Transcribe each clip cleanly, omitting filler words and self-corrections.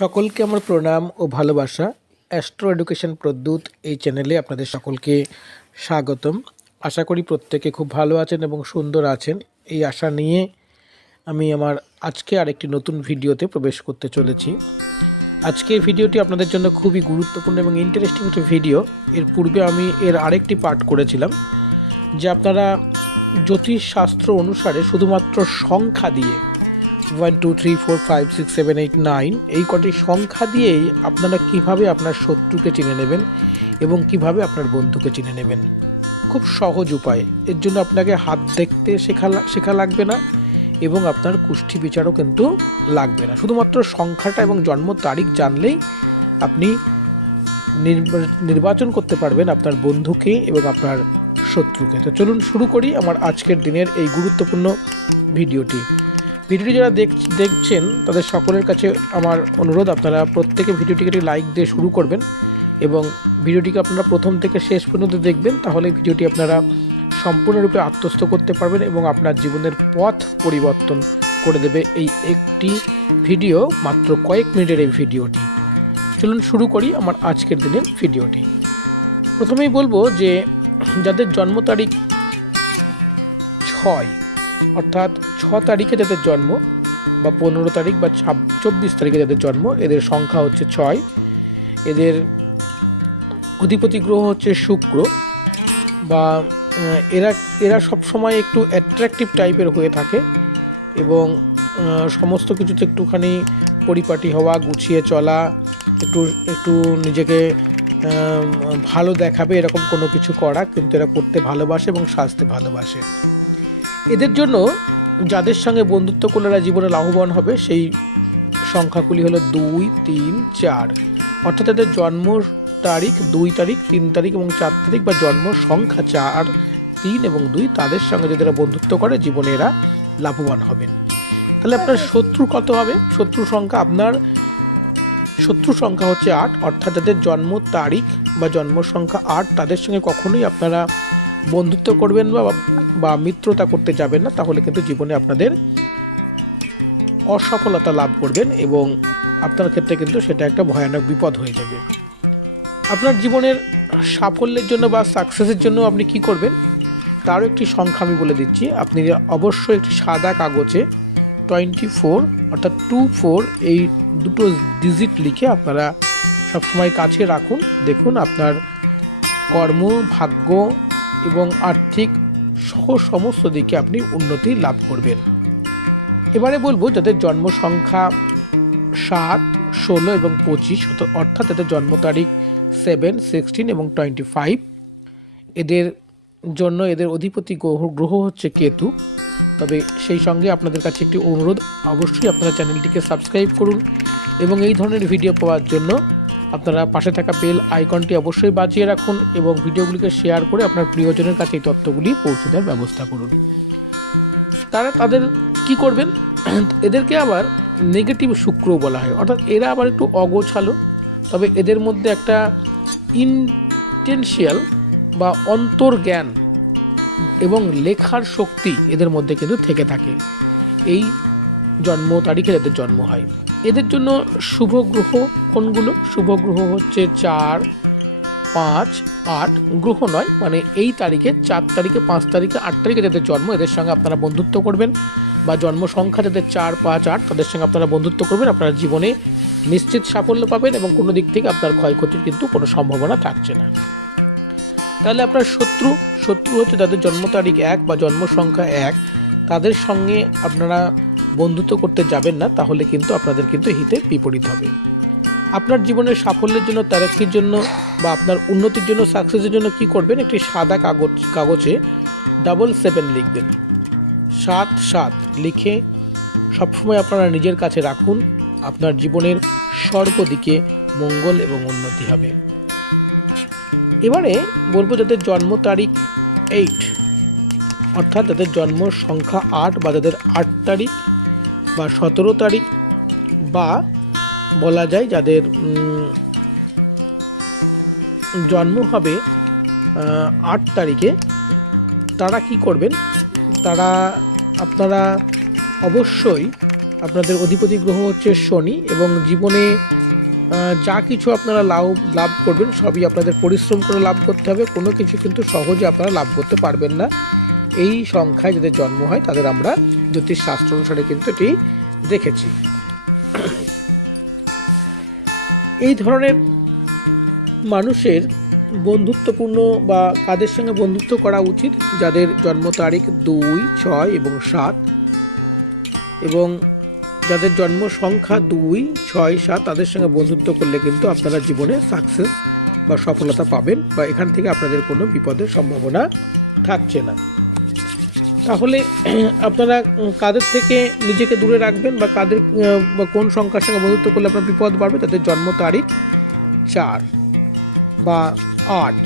সকলকে আমার প্রণাম ও ভালোবাসা। অ্যাস্ট্রো এডুকেশন প্রদ্যুৎ এই চ্যানেলে আপনাদের সকলকে স্বাগতম। আশা করি প্রত্যেকে খুব ভালো আছেন এবং সুন্দর আছেন। এই আশা নিয়ে আমি আমার আজকে আরেকটি নতুন ভিডিওতে প্রবেশ করতে চলেছি। আজকের ভিডিওটি আপনাদের জন্য খুবই গুরুত্বপূর্ণ এবং ইন্টারেস্টিং একটি ভিডিও। এর পূর্বে আমি এর আরেকটি পার্ট করেছিলাম যে আপনারা জ্যোতিষশাস্ত্র অনুসারে শুধুমাত্র সংখ্যা দিয়ে 1 2 3 4 5 6 7 8 9 এই কটি সংখ্যা দিয়েই আপনারা কিভাবে আপনার শত্রুকে চিনে নেবেন এবং কিভাবে আপনার বন্ধুকে চিনে নেবেন। খুব সহজ উপায়। এর জন্য আপনাকে হাত দেখতে শেখা লাগবে না এবং আপনার কুষ্ঠি বিচারও কিন্তু লাগবে না। শুধুমাত্র সংখ্যাটা এবং জন্ম তারিখ জানলেই আপনি নির্বাচন করতে পারবেন আপনার বন্ধুকে এবং আপনার শত্রুকে। তো চলুন শুরু করি আমার আজকের দিনের এই গুরুত্বপূর্ণ ভিডিওটি যারা দেখছেন তাদের সকলের কাছে আমার অনুরোধ, আপনারা প্রত্যেকে ভিডিওটিকে একটি লাইক দিয়ে শুরু করবেন এবং ভিডিওটিকে আপনারা প্রথম থেকে শেষ পর্যন্ত দেখবেন। তাহলে ভিডিওটি আপনারা সম্পূর্ণরূপে আত্মস্থ করতে পারবেন এবং আপনার জীবনের পথ পরিবর্তন করে দেবে এই একটি ভিডিও, মাত্র কয়েক মিনিটের এই ভিডিওটি। চলুন শুরু করি আমার আজকের দিনের ভিডিওটি। প্রথমেই বলবো যে যাদের জন্ম তারিখ 6 অর্থাৎ 6 তারিখে যাদের জন্ম বা 15 তারিখ বা 24 তারিখে যাদের জন্ম, এদের সংখ্যা হচ্ছে 6। এদের অধিপতি গ্রহ হচ্ছে শুক্র। বা এরা সবসময় একটু অ্যাট্রাকটিভ টাইপের হয়ে থাকে এবং সমস্ত কিছুতে একটুখানি পরিপাটি হওয়া, গুছিয়ে চলা, একটু নিজেকে ভালো দেখাবে এরকম কোনো কিছু করা কিন্তু এরা করতে ভালোবাসে এবং সাজতে ভালোবাসে। এদের জন্য যাদের সঙ্গে বন্ধুত্ব করলে এরা জীবনে লাভবান হবে সেই সংখ্যাগুলি হলো 2 3 4। অর্থাৎ এদের জন্ম তারিখ 2 তারিখ 3 তারিখ এবং 4 তারিখ বা জন্ম সংখ্যা 4 3 এবং 2, তাদের সঙ্গে যদি এরা বন্ধুত্ব করে জীবনে এরা লাভবান হবেন। তাহলে আপনার শত্রু কত হবে? শত্রু সংখ্যা হচ্ছে 8। অর্থাৎ যাদের জন্ম তারিখ বা জন্ম সংখ্যা 8 তাদের সঙ্গে কখনোই আপনারা বন্ধুত্ব করবেন বা মিত্রতা করতে যাবেন না, তাহলে কিন্তু জীবনে আপনাদের অসফলতা লাভ করবেন এবং আপনার ক্ষেত্রে কিন্তু সেটা একটা ভয়ানক বিপদ হয়ে যাবে। আপনার জীবনের সাফল্যের জন্য বা সাকসেসের জন্য আপনি কি করবেন তারও একটি সংখ্যা আমি বলে দিচ্ছি। আপনি অবশ্যই একটি সাদা কাগজে 24 অর্থাৎ 24 এই দুটো ডিজিট লিখে আপনারা সবসময় কাছে রাখুন। দেখুন আপনার কর্ম, ভাগ্য এবং আর্থিক সহ সমস্ত দিকে আপনি উন্নতি লাভ করবেন। এবারে বলবো যাদের জন্ম সংখ্যা 7 16 এবং 25 অর্থাৎ এদের জন্ম তারিখ 7 16 এবং 25, এদের জন্য এদের অধিপতি গ্রহ হচ্ছে কেতু। তবে সেই সঙ্গে আপনাদের কাছে একটি অনুরোধ, অবশ্যই আপনারা চ্যানেলটিকে সাবস্ক্রাইব করুন এবং এই ধরনের ভিডিও পাওয়ার জন্য আপনারা পাশে থাকা বেল আইকনটি অবশ্যই বাজিয়ে রাখুন এবং ভিডিওগুলিকে শেয়ার করে আপনার প্রিয়জনের কাছে এই তথ্যগুলি পৌঁছে দেওয়ার ব্যবস্থা করুন। তাদের কি করবেন, এদেরকে আবার নেগেটিভ শুক্র বলা হয়। অর্থাৎ এরা আবার একটু অগোছালো, তবে এদের মধ্যে একটা ইন্টেনশিয়াল বা অন্তর্জ্ঞান এবং লেখার শক্তি এদের মধ্যে কিন্তু থেকে থাকে এই জন্ম তারিখে যাদের জন্ম হয়। এদের জন্য শুভ গ্রহ কোনগুলো? শুভ গ্রহ হচ্ছে 4 5 8 গ্রহ নয়, মানে এই তারিখে 4 তারিখে 5 তারিখে 8 তারিখে যাদের জন্ম এদের সঙ্গে আপনারা বন্ধুত্ব করবেন বা জন্ম সংখ্যা যাদের 4 5 8 তাদের সঙ্গে আপনারা বন্ধুত্ব করবেন। আপনারা জীবনে নিশ্চিত সাফল্য পাবেন এবং কোনো দিক থেকে আপনার ক্ষয়ক্ষতির কিন্তু কোনো সম্ভাবনা থাকছে না। তাহলে আপনার শত্রু হচ্ছে যাদের জন্ম তারিখ 1 বা জন্ম সংখ্যা 1, তাদের সঙ্গে আপনারা বন্ধুত্ব করতে যাবেন না, তাহলে কিন্তু আপনাদের কিন্তু হিতে বিপরীত হবে। আপনার জীবনের সাফল্যের জন্য, তারাক্কির জন্য বা আপনার উন্নতির জন্য, সাকসেসের জন্য কি করবেন, একটি সাদা কাগজে 7 লিখবেন। 7 7 লিখে সবসময় আপনারা নিজের কাছে রাখুন। আপনার জীবনের সর্বদিকে মঙ্গল এবং উন্নতি হবে। এবারে বলবো যাদের জন্ম তারিখ 8 অর্থাৎ যাদের জন্ম সংখ্যা 8 বা যাদের 8 তারিখ বা 17 তারিখ বা বলা যায় যাদের জন্ম হবে 8 তারিখে, তারা কি করবেন, আপনারা অবশ্যই আপনাদের অধিপতি গ্রহ হচ্ছে শনি, এবং জীবনে যা কিছু আপনারা লাভ করবেন সবই আপনাদের পরিশ্রম করে লাভ করতে হবে। কোনো কিছু কিন্তু সহজে আপনারা লাভ করতে পারবেন না। এই সংখ্যায় যাদের জন্ম হয় তাদের আমরা জ্যোতিষ শাস্ত্র অনুসারে কিন্তু এটি দেখেছি। এই ধরনের মানুষের বন্ধুত্বপূর্ণ বা কাদের সঙ্গে বন্ধুত্ব করা উচিত? যাদের জন্ম তারিখ 2, 6 এবং 7, এবং যাদের জন্ম সংখ্যা 2, 6, 7 তাদের সঙ্গে বন্ধুত্ব করলে কিন্তু আপনারা জীবনে সাকসেস বা সফলতা পাবেন, বা এখান থেকে আপনাদের কোনো বিপদের সম্ভাবনা থাকছে না। তাহলে আপনারা কাদের থেকে নিজেকে দূরে রাখবেন, বা কাদের বা কোন সংখ্যার সঙ্গে বন্ধুত্ব করলে আপনার বিপদ বাড়বে? তাদের জন্ম তারিখ 4 বা 8,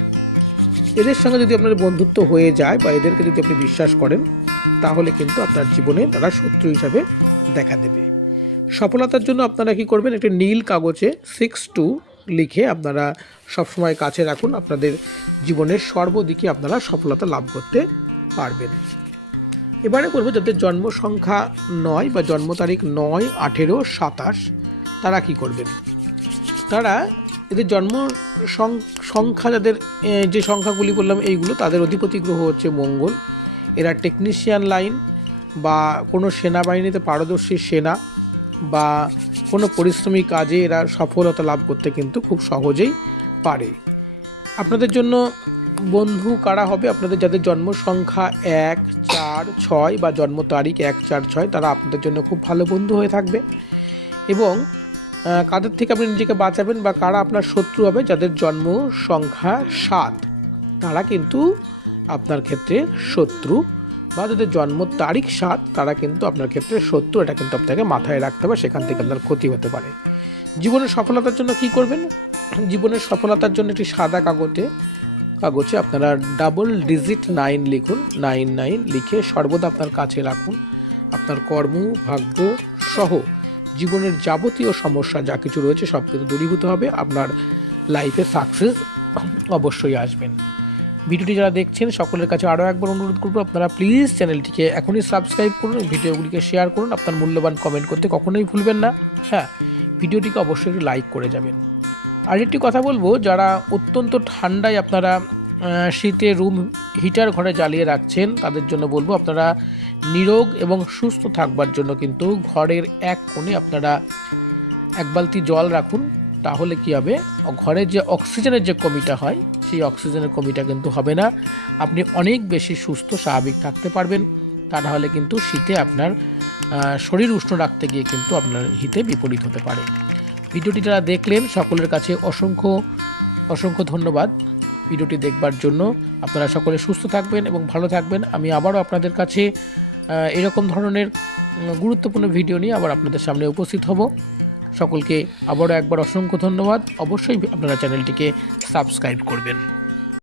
এদের সঙ্গে যদি আপনার বন্ধুত্ব হয়ে যায় বা এদেরকে যদি আপনি বিশ্বাস করেন, তাহলে কিন্তু আপনার জীবনে তারা শত্রু হিসাবে দেখা দেবে। সফলতার জন্য আপনারা কি করবেন? একটি নীল কাগজে 62 লিখে আপনারা সবসময় কাছে রাখুন। আপনাদের জীবনের সর্বদিকে আপনারা সফলতা লাভ করতে পারবেন। এবারে বলবো যাদের জন্ম সংখ্যা 9 বা জন্ম তারিখ 9, 18, 27 তারা কি করবেন? তারা এদের জন্ম সংখ্যা যাদের যে সংখ্যাগুলি বললাম এইগুলো, তাদের অধিপতি গ্রহ হচ্ছে মঙ্গল। এরা টেকনিশিয়ান লাইন বা কোনো সেনাবাহিনীতে পারদর্শী সেনা বা কোনো পরিশ্রমী কাজে এরা সফলতা লাভ করতে কিন্তু খুব সহজেই পারে। আপনাদের জন্য বন্ধু কারা হবে? আপনাদের যাদের জন্ম সংখ্যা 1, 4, 6 বা জন্ম তারিখ 1, 4, 6 তারা আপনাদের জন্য খুব ভালো বন্ধু হয়ে থাকবে। এবং কাদের থেকে আপনি নিজেকে বাঁচাবেন বা কারা আপনার শত্রু হবে? যাদের জন্ম সংখ্যা 7 তারা কিন্তু আপনার ক্ষেত্রে শত্রু, বা যাদের জন্ম তারিখ 7 তারা কিন্তু আপনার ক্ষেত্রে শত্রু। এটা কিন্তু আপনাকে মাথায় রাখতে হবে, সেখান থেকে আপনার ক্ষতি হতে পারে। জীবনের সফলতার জন্য কি করবেন? জীবনের সফলতার জন্য একটি সাদা কাগজে আপনারা ডাবল ডিজিট 9 লিখুন। 99 লিখে সর্বদা আপনার কাছে রাখুন। আপনার কর্ম, ভাগ্য সহ জীবনের যাবতীয় সমস্যা যা কিছু রয়েছে সব কিছু দূরীভূত হবে। আপনার লাইফে সাকসেস অবশ্যই আসবেন। ভিডিওটি যারা দেখছেন সকলের কাছে আরও একবার অনুরোধ করব, আপনারা প্লিজ চ্যানেলটিকে এখনই সাবস্ক্রাইব করুন, ভিডিওগুলিকে শেয়ার করুন, আপনার মূল্যবান কমেন্ট করতে কখনোই ভুলবেন না। হ্যাঁ, ভিডিওটিকে অবশ্যই একটু লাইক করে যাবেন। আর একটি কথা বলবো, যারা অত্যন্ত ঠান্ডায় আপনারা শীতে রুম হিটার ঘরে জ্বালিয়ে রাখছেন, তাদের জন্য বলবো আপনারা নিরোগ এবং সুস্থ থাকবার জন্য কিন্তু ঘরের এক কোণে আপনারা 1 বালতি জল রাখুন। তাহলে কি হবে? ঘরের যে অক্সিজেনের যে কমিটা হয় সেই অক্সিজেনের কমিটা কিন্তু হবে না। আপনি অনেক বেশি সুস্থ স্বাভাবিক থাকতে পারবেন। তা না হলে কিন্তু শীতে আপনার শরীর উষ্ণ রাখতে গিয়ে কিন্তু আপনার হিতে বিপরীত হতে পারে। ভিডিওটি যারা দেখলেন সকলের কাছে অসংখ্য ধন্যবাদ ভিডিওটি দেখবার জন্য। আপনারা সকলে সুস্থ থাকবেন এবং ভালো থাকবেন। আমি আবারও আপনাদের কাছে এরকম ধরনের গুরুত্বপূর্ণ ভিডিও নিয়ে আবার আপনাদের সামনে উপস্থিত হব। সকলকে আবারও একবার অসংখ্য ধন্যবাদ। অবশ্যই আপনারা চ্যানেলটিকে সাবস্ক্রাইব করবেন।